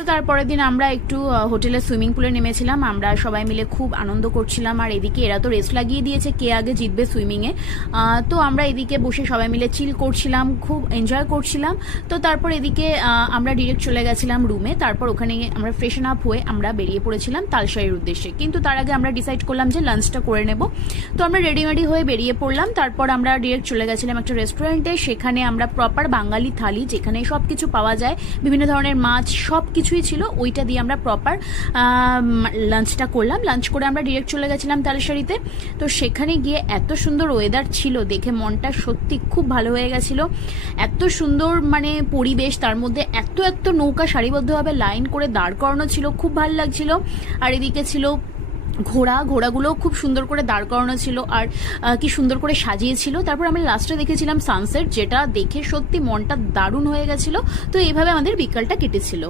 তো তারপরের দিন আমরা একটু হোটেলের সুইমিং পুলে নেমেছিলাম, আমরা সবাই মিলে খুব আনন্দ করছিলাম। আর এদিকে এরা তো রেস্ট লাগিয়ে দিয়েছে কে আগে জিতবে সুইমিংয়ে। তো আমরা এদিকে বসে সবাই মিলে চিল করছিলাম, খুব এনজয় করছিলাম। তো তারপর এদিকে আমরা ডিরেক্ট চলে গেছিলাম রুমে। তারপর ওখানে আমরা ফ্রেশন আপ হয়ে আমরা বেরিয়ে পড়েছিলাম তালসারির উদ্দেশ্যে। কিন্তু তার আগে আমরা ডিসাইড করলাম যে লাঞ্চটা করে নেব। তো আমরা রেডিমেডি হয়ে বেরিয়ে পড়লাম। তারপর আমরা ডিরেক্ট চলে গেছিলাম একটা রেস্টুরেন্টে। সেখানে আমরা প্রপার বাঙালি থালি, যেখানে সব কিছু পাওয়া যায়, বিভিন্ন ধরনের মাছ সব কিছুই ছিল, ওইটা দিয়ে আমরা প্রপার লাঞ্চটা করলাম। লাঞ্চ করে আমরা ডিরেক্ট চলে গেছিলাম তালসারিতে। তো সেখানে গিয়ে এত সুন্দর ওয়েদার ছিল, দেখে মনটা সত্যি খুব ভালো হয়ে গেছিলো। এত সুন্দর মানে পরিবেশ, তার মধ্যে এত এত নৌকা সারিবদ্ধভাবে লাইন করে দাঁড় করানো ছিল, খুব ভালো লাগছিল। আর এদিকে ছিল ঘোড়াগুলোও খুব সুন্দর করে দাঁড় করানো ছিল, আর কি সুন্দর করে সাজিয়েছিল। তারপর আমরা লাস্টে দেখেছিলাম সানসেট, যেটা দেখে সত্যি মনটা দারুণ হয়ে গেছিল। তো এইভাবে আমাদের বিকালটা কেটেছিল।